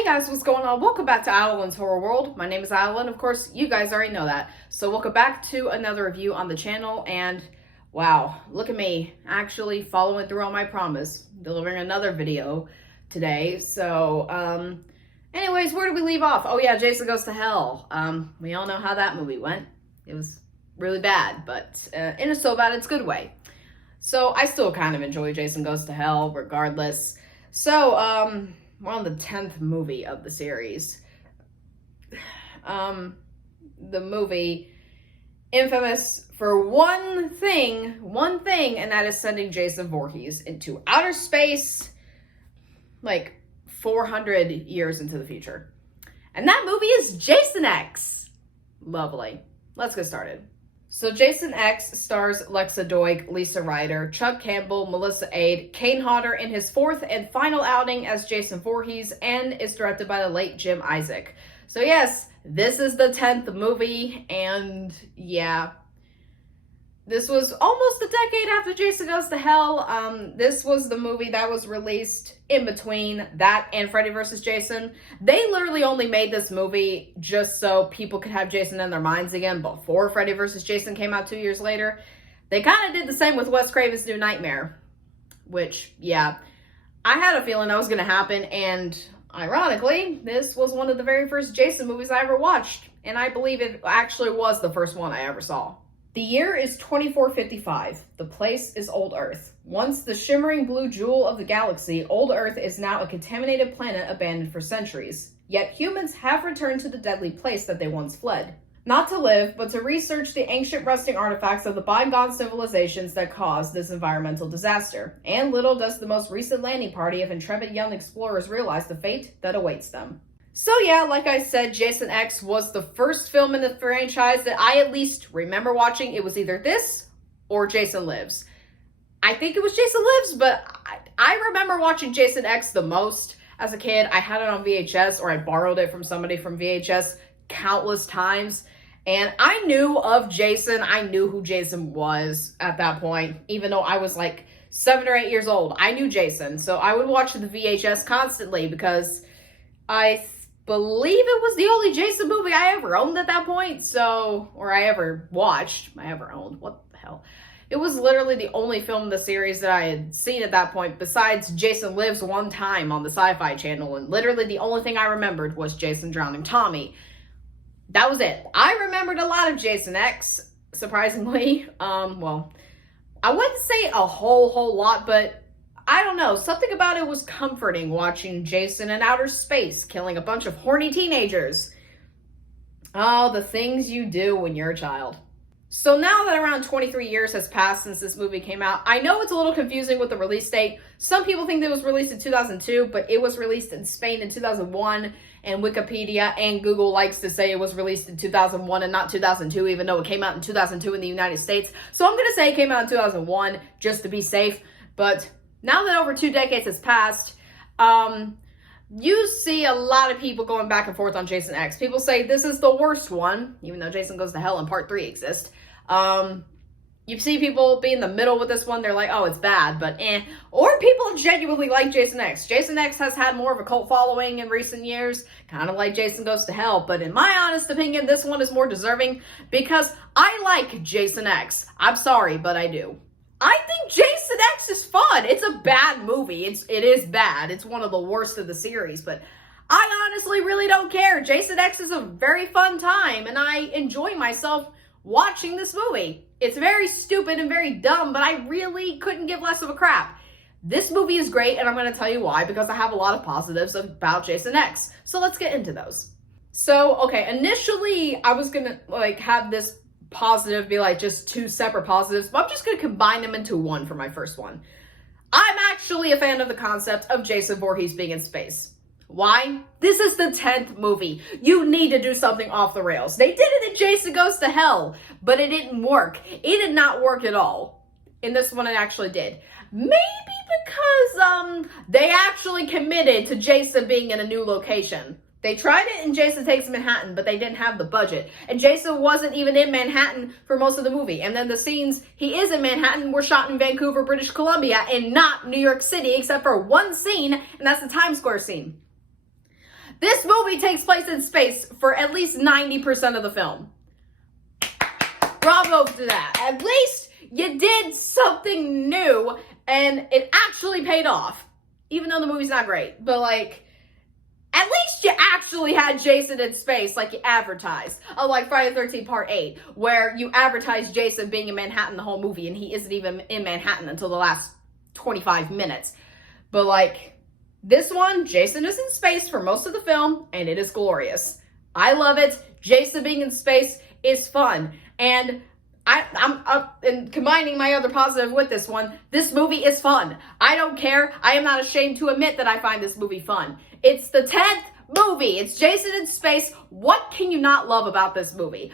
Hey guys, what's going on? Welcome back to Adelin's Horror World. My name is Adelin. Of course, you guys already know that. So welcome back to another review on the channel. And wow, look at me actually following through on my promise, delivering another video today. So, anyways, where did we leave off? Oh yeah, Jason Goes to Hell. We all know how that movie went. It was really bad, but in a so bad it's good way. So I still kind of enjoy Jason Goes to Hell regardless. So, we're on the 10th movie of the series. The movie infamous for one thing, and that is sending Jason Voorhees into outer space, like 400 years into the future. And that movie is Jason X. Lovely. Let's get started. So Jason X stars Lexa Doig, Lisa Ryder, Chuck Campbell, Melyssa Ade, Kane Hodder in his fourth and final outing as Jason Voorhees, and is directed by the late Jim Issac. So yes, this is the 10th movie, and yeah, this was almost a decade after Jason Goes to Hell. This was the movie that was released in between that and Freddy vs. Jason. They literally only made this movie just so people could have Jason in their minds again before Freddy vs. Jason came out 2 years later. They kind of did the same with Wes Craven's New Nightmare, which, yeah, I had a feeling that was going to happen, and ironically, this was one of the very first Jason movies I ever watched, and I believe it actually was the first one I ever saw. The year is 2455. The place is Old Earth. Once the shimmering blue jewel of the galaxy, Old Earth is now a contaminated planet abandoned for centuries. Yet humans have returned to the deadly place that they once fled. Not to live, but to research the ancient rusting artifacts of the bygone civilizations that caused this environmental disaster. And little does the most recent landing party of intrepid young explorers realize the fate that awaits them. So yeah, like I said, Jason X was the first film in the franchise that I at least remember watching. It was either this or Jason Lives. I think it was Jason Lives, but I remember watching Jason X the most as a kid. I had it on VHS, or I borrowed it from somebody from VHS countless times. And I knew of Jason. I knew who Jason was at that point, even though I was like 7 or 8 years old. I knew Jason. So I would watch the VHS constantly because I believe it was the only Jason movie I ever owned at that point. So, or I ever watched. I ever owned. What the hell? It was literally the only film in the series that I had seen at that point, besides Jason Lives one time on the Sci-Fi Channel. And literally the only thing I remembered was Jason drowning Tommy. That was it. I remembered a lot of Jason X, surprisingly. Well, I wouldn't say a whole lot, but I don't know. Something about it was comforting watching Jason in outer space killing a bunch of horny teenagers. Oh, the things you do when you're a child. So now that around 23 years has passed since this movie came out, I know it's a little confusing with the release date. Some people think it was released in 2002, but it was released in Spain in 2001, and Wikipedia and Google likes to say it was released in 2001 and not 2002, even though it came out in 2002 in the United States. So I'm going to say it came out in 2001 just to be safe. But now that over 2 decades has passed, you see a lot of people going back and forth on Jason X. People say this is the worst one, even though Jason Goes to Hell and Part 3 exist. You see people be in the middle with this one. They're like, oh, it's bad, but eh. Or people genuinely like Jason X. Jason X has had more of a cult following in recent years, kind of like Jason Goes to Hell. But in my honest opinion, this one is more deserving because I like Jason X. I'm sorry, but I do. I think Jason X is fun. It's a bad movie. It is bad. It's one of the worst of the series, but I honestly really don't care. Jason X is a very fun time, and I enjoy myself watching this movie. It's very stupid and very dumb, but I really couldn't give less of a crap. This movie is great, and I'm going to tell you why, because I have a lot of positives about Jason X. So let's get into those. So, okay, initially I was going to have this positive be like just 2 separate positives, but I'm just going to combine them into one for my first one. I'm actually a fan of the concept of Jason Voorhees being in space. Why? This is the 10th movie. You need to do something off the rails. They did it in Jason Goes to Hell, but it didn't work. It did not work at all. In this one, it actually did. Maybe because they actually committed to Jason being in a new location. They tried it in Jason Takes Manhattan, but they didn't have the budget. And Jason wasn't even in Manhattan for most of the movie. And then the scenes he is in Manhattan were shot in Vancouver, British Columbia, and not New York City, except for one scene, and that's the Times Square scene. This movie takes place in space for at least 90% of the film. Bravo to that. At least you did something new and it actually paid off. Even though the movie's not great. But like, at least you actually had Jason in space like you advertised. Unlike Friday the 13th Part 8, where you advertised Jason being in Manhattan the whole movie and he isn't even in Manhattan until the last 25 minutes. But like, this one, Jason is in space for most of the film, and it is glorious. I love it. Jason being in space is fun. And I'm combining my other positive with this one. This movie is fun. I don't care. I am not ashamed to admit that I find this movie fun. It's the 10th movie. It's Jason in space. What can you not love about this movie?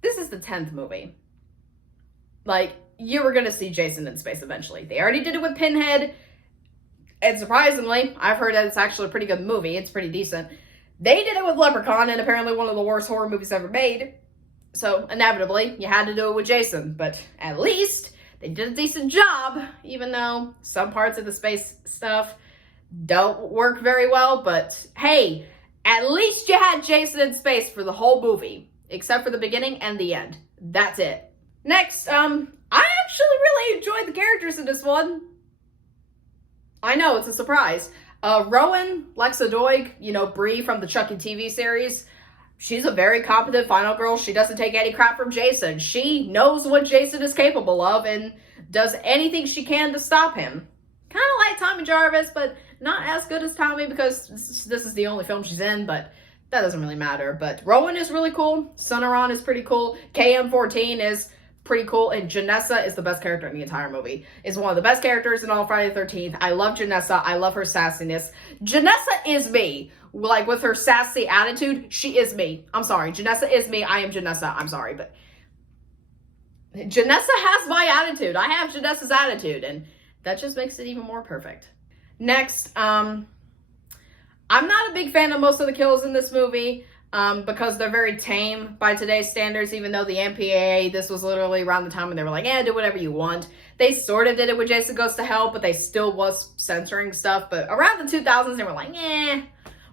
This is the 10th movie. Like, you were going to see Jason in space eventually. They already did it with Pinhead. And surprisingly, I've heard that it's actually a pretty good movie. It's pretty decent. They did it with Leprechaun, and apparently one of the worst horror movies ever made. So, inevitably, you had to do it with Jason. But at least they did a decent job, even though some parts of the space stuff don't work very well. But hey, at least you had Jason in space for the whole movie, except for the beginning and the end. That's it. Next, I actually really enjoyed the characters in this one. I know, it's a surprise. Rowan, Lexa Doig, Bree from the Chucky TV series, she's a very competent final girl. She doesn't take any crap from Jason. She knows what Jason is capable of and does anything she can to stop him. Kind of like Tommy Jarvis, but not as good as Tommy because this is the only film she's in, but that doesn't really matter. But Rowan is really cool. Sonoran is pretty cool. KM14 is pretty cool, and Janessa is the best character in the entire movie. Is one of the best characters in all Friday the 13th. I love Janessa. I love her sassiness. Janessa is me. Like, with her sassy attitude, she is me. I'm sorry. Janessa is me. I am Janessa. I'm sorry, but Janessa has my attitude. I have Janessa's attitude, and that just makes it even more perfect. Next, I'm not a big fan of most of the kills in this movie. Because they're very tame by today's standards, even though the MPAA, this was literally around the time when they were like, do whatever you want. They sort of did it with Jason Goes to Hell, but they still was censoring stuff. But around the 2000s, they were like,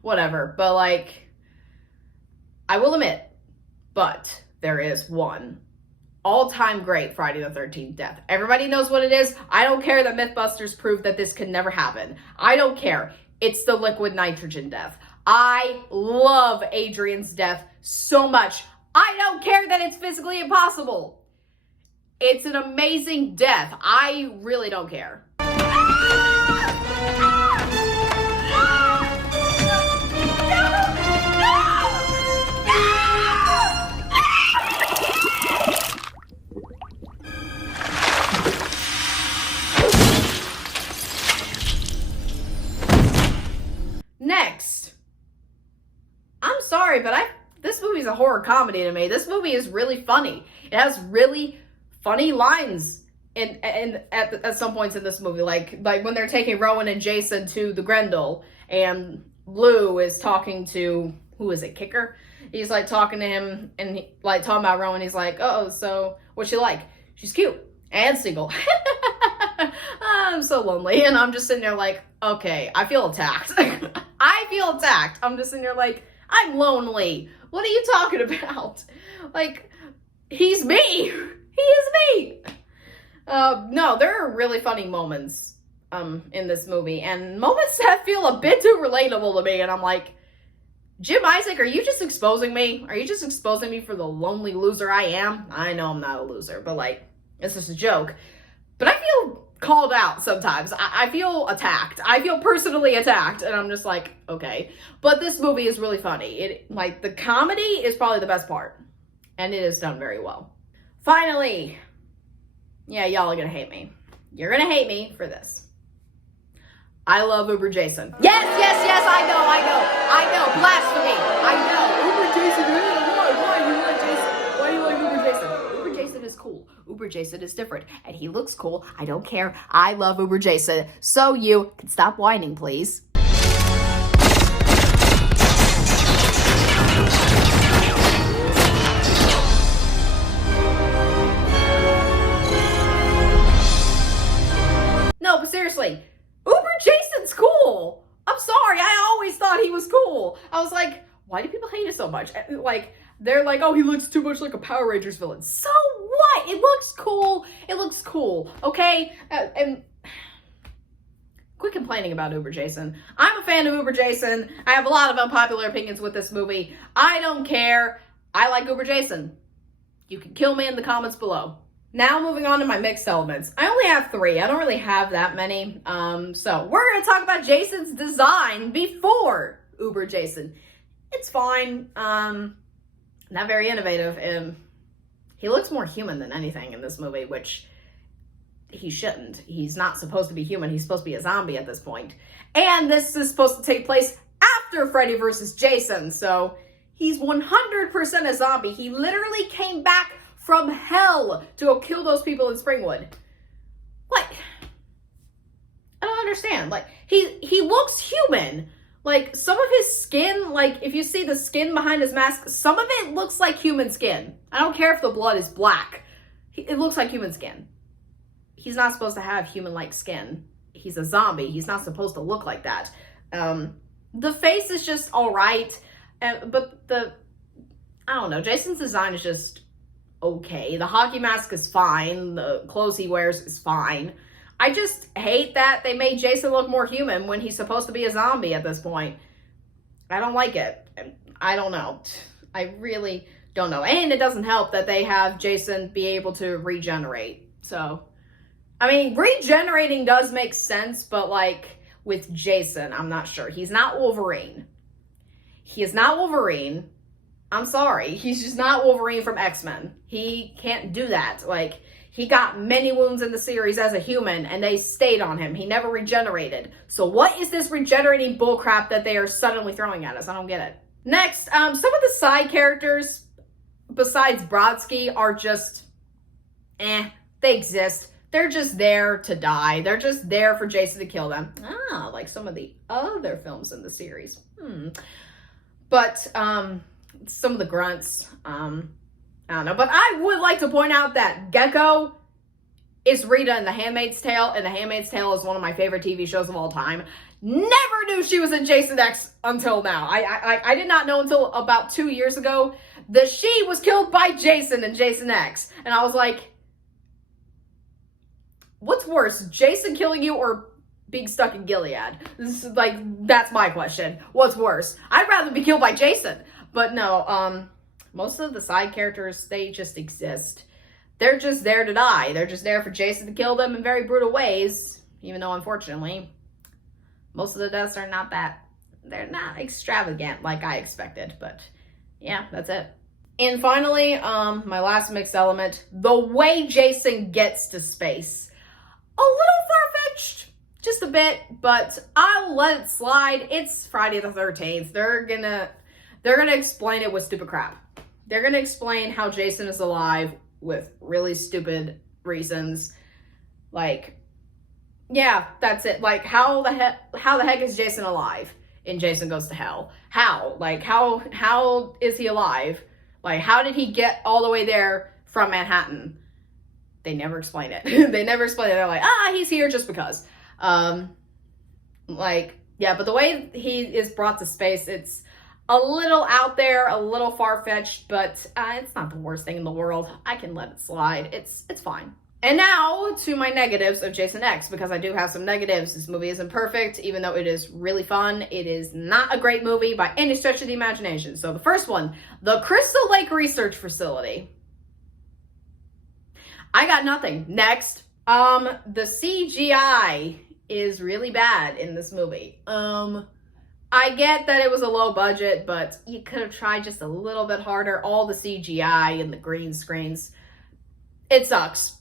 whatever. But like, I will admit, but there is one all-time great Friday the 13th death. Everybody knows what it is. I don't care that Mythbusters proved that this could never happen. I don't care. It's the liquid nitrogen death. I love Adrian's death so much. I don't care that it's physically impossible. It's an amazing death. I really don't care. Next. I'm sorry, but this movie's a horror comedy to me. This movie is really funny. It has really funny lines at some points in this movie, like when they're taking Rowan and Jason to the Grendel, and Lou is talking to, who is it, Kicker? He's like talking to him and like talking about Rowan. He's like, oh, so what's she like? She's cute and single. I'm so lonely, and I'm just sitting there like, okay, I feel attacked. I feel attacked. I'm just sitting there like, I'm lonely. What are you talking about? Like, he's me. He is me. No, there are really funny moments in this movie, and moments that feel a bit too relatable to me, and I'm like, Jim Issac, are you just exposing me? Are you just exposing me for the lonely loser I am? I know I'm not a loser, but like, it's just a joke. But I feel called out sometimes. I feel attacked. I feel personally attacked, and I'm just like, okay. But this movie is really funny. Like, the comedy is probably the best part, and it is done very well. Finally, yeah, y'all are gonna hate me. You're gonna hate me for this. I love Uber Jason. Yes, I know, blasphemy. I know, Uber Jason. Why you like Jason? Why do you like Uber Jason? Uber Jason is cool. Uber Jason is different, and he looks cool. I don't care. I love Uber Jason. So you can stop whining, please. No, but seriously, Uber Jason's cool. I'm sorry, I always thought he was cool. I was like, why do people hate it so much? Like, they're like, oh, he looks too much like a Power Rangers villain. So what? It looks cool. It looks cool, okay? And quit complaining about Uber Jason. I'm a fan of Uber Jason. I have a lot of unpopular opinions with this movie. I don't care. I like Uber Jason. You can kill me in the comments below. Now moving on to my mixed elements. I only have 3. I don't really have that many. So we're going to talk about Jason's design before Uber Jason. It's fine. Not very innovative. And he looks more human than anything in this movie, which he shouldn't. He's not supposed to be human. He's supposed to be a zombie at this point. And this is supposed to take place after Freddy versus Jason. So he's 100% a zombie. He literally came back from hell to go kill those people in Springwood. Like, I don't understand. Like, he looks human. Like, some of his skin, like, if you see the skin behind his mask, some of it looks like human skin. I don't care if the blood is black. It looks like human skin. He's not supposed to have human-like skin. He's a zombie. He's not supposed to look like that. The face is just all right. But I don't know. Jason's design is just okay. The hockey mask is fine. The clothes he wears is fine. I just hate that they made Jason look more human when he's supposed to be a zombie at this point. I don't like it. I don't know. I really don't know. And it doesn't help that they have Jason be able to regenerate. So, I mean, regenerating does make sense, but like with Jason, I'm not sure. He's not Wolverine. He is not Wolverine. I'm sorry. He's just not Wolverine from X-Men. He can't do that. Like, he got many wounds in the series as a human, and they stayed on him. He never regenerated. So what is this regenerating bullcrap that they are suddenly throwing at us? I don't get it. Next, some of the side characters, besides Brodsky, are just, they exist. They're just there to die. They're just there for Jason to kill them. Like some of the other films in the series. But, some of the grunts, I don't know. But I would like to point out that Gecko is Rita in The Handmaid's Tale, and The Handmaid's Tale is one of my favorite TV shows of all time. Never knew she was in Jason X until now. I did not know until about 2 years ago that she was killed by Jason in Jason X. And I was like, what's worse, Jason killing you or being stuck in Gilead? This is like, that's my question. What's worse? I'd rather be killed by Jason. But no, most of the side characters, they just exist. They're just there to die. They're just there for Jason to kill them in very brutal ways. Even though, unfortunately, most of the deaths are not that, they're not extravagant like I expected. But yeah, that's it. And finally, my last mixed element, the way Jason gets to space. A little far-fetched, just a bit, but I'll let it slide. It's Friday the 13th. They're gonna explain it with stupid crap. They're gonna explain how Jason is alive with really stupid reasons. Like, yeah, that's it. Like, how the heck is Jason alive in Jason Goes to Hell? How? Like, how is he alive? Like, how did he get all the way there from Manhattan? They never explain it. They never explain it. They're like, he's here just because. Like, yeah, but the way he is brought to space, it's a little out there, a little far-fetched, but it's not the worst thing in the world. I can let it slide. It's fine. And now to my negatives of Jason X, because I do have some negatives. This movie isn't perfect, even though it is really fun. It is not a great movie by any stretch of the imagination. So the first one, the Crystal Lake Research Facility. I got nothing. Next, the CGI is really bad in this movie. I get that it was a low budget, but you could have tried just a little bit harder. All the CGI and the green screens, it sucks.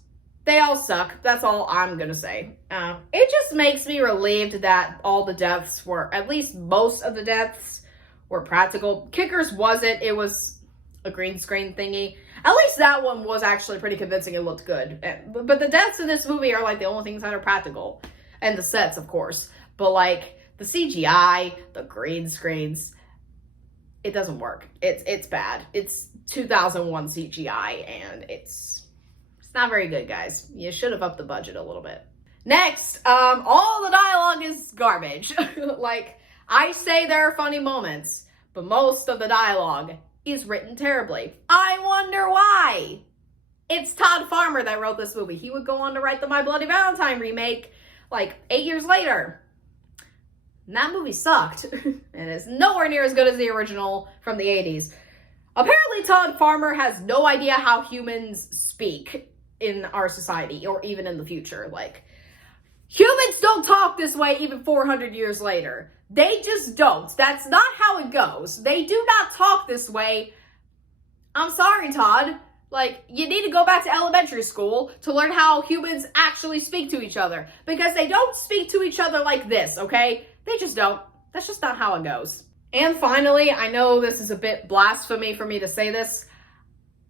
They all suck. That's all I'm gonna say. It just makes me relieved that all the deaths were, at least most of the deaths were practical. Kickers wasn't. It was a green screen thingy. At least that one was actually pretty convincing and looked good. But the deaths in this movie are like the only things that are practical. And the sets, of course. But like the CGI, the green screens, it doesn't work. It's bad. It's 2001 CGI and it's not very good, guys. You should have upped the budget a little bit. Next, all the dialogue is garbage. Like, I say there are funny moments, but most of the dialogue is written terribly. I wonder why. It's Todd Farmer that wrote this movie. He would go on to write the My Bloody Valentine remake like 8 years later. And that movie sucked. And it's nowhere near as good as the original from the 80s. Apparently Todd Farmer has no idea how humans speak in our society or even in the future. Like, humans don't talk this way even 400 years later. They just don't. That's not how it goes. They do not talk this way. I'm sorry, Todd. Like, you need to go back to elementary school to learn how humans actually speak to each other. Because they don't speak to each other like this, okay? They just don't. That's just not how it goes. And finally, I know this is a bit blasphemy for me to say this.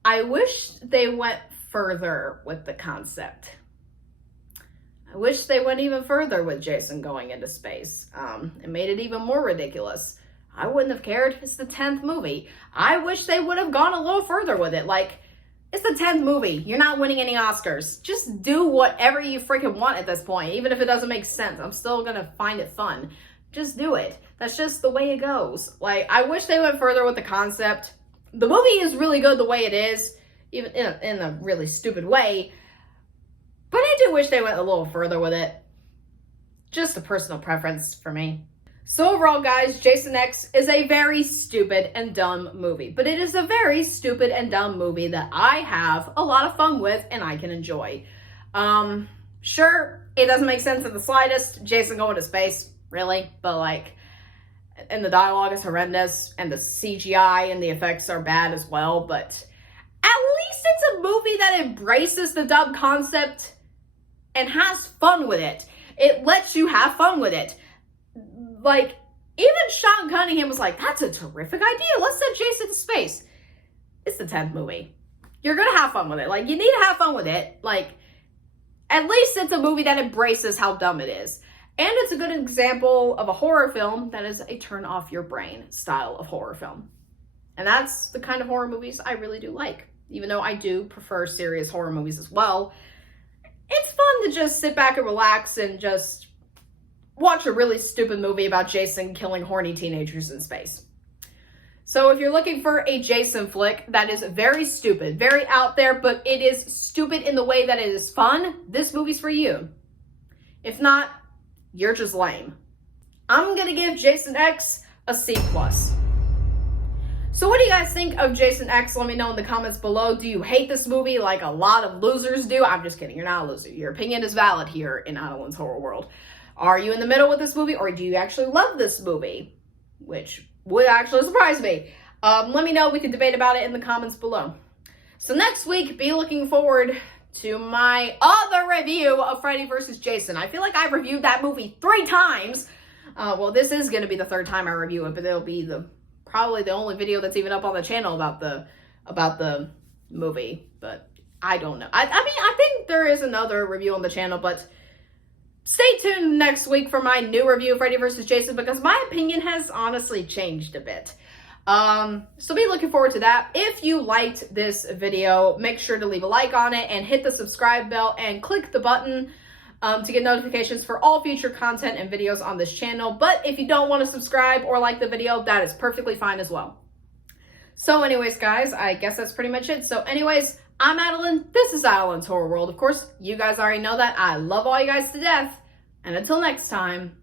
I wish they went further with the concept. I wish they went even further with Jason going into space. It made it even more ridiculous. I wouldn't have cared. It's the 10th movie. I wish they would have gone a little further with it. Like, it's the 10th movie. You're not winning any Oscars. Just do whatever you freaking want at this point. Even if it doesn't make sense, I'm still gonna find it fun. Just do it. That's just the way it goes. Like, I wish they went further with the concept. The movie is really good the way it is, even in a really stupid way. But I do wish they went a little further with it. Just a personal preference for me. So overall, guys, Jason X is a very stupid and dumb movie. But it is a very stupid and dumb movie that I have a lot of fun with and I can enjoy. Sure, it doesn't make sense in the slightest. Jason going to space, really? But like, and the dialogue is horrendous and the CGI and the effects are bad as well. But at least it's a movie that embraces the dumb concept and has fun with it. It lets you have fun with it. Like, even Sean Cunningham was like, that's a terrific idea. Let's send Jason to space. It's the 10th movie. You're going to have fun with it. Like, you need to have fun with it. Like, at least it's a movie that embraces how dumb it is. And it's a good example of a horror film that is a turn off your brain style of horror film. And that's the kind of horror movies I really do like. Even though I do prefer serious horror movies as well. It's fun to just sit back and relax and just watch a really stupid movie about Jason killing horny teenagers in space. So if you're looking for a Jason flick that is very stupid, very out there, but it is stupid in the way that it is fun, this movie's for you. If not, you're just lame. I'm gonna give Jason X a C+. So what do you guys think of Jason X? Let me know in the comments below. Do you hate this movie like a lot of losers do? I'm just kidding. You're not a loser. Your opinion is valid here in Adeline's Horror World. Are you in the middle with this movie, or do you actually love this movie? Which would actually surprise me. Let me know. We can debate about it in the comments below. So next week, be looking forward to my other review of Freddy vs. Jason. I feel like I've reviewed that movie 3 times. Well, this is going to be the 3rd time I review it, but it'll be probably the only video that's even up on the channel about the movie. But I don't know. I mean, I think there is another review on the channel, but stay tuned next week for my new review of Freddy vs. Jason, because my opinion has honestly changed a bit. So be looking forward to that. If you liked this video, make sure to leave a like on it and hit the subscribe bell and click the button to get notifications for all future content and videos on this channel. But if you don't want to subscribe or like the video, that is perfectly fine as well. So anyways, guys, I guess that's pretty much it. So anyways, I'm Adeline. This is Adeline's Horror World. Of course, you guys already know that. I love all you guys to death. And until next time,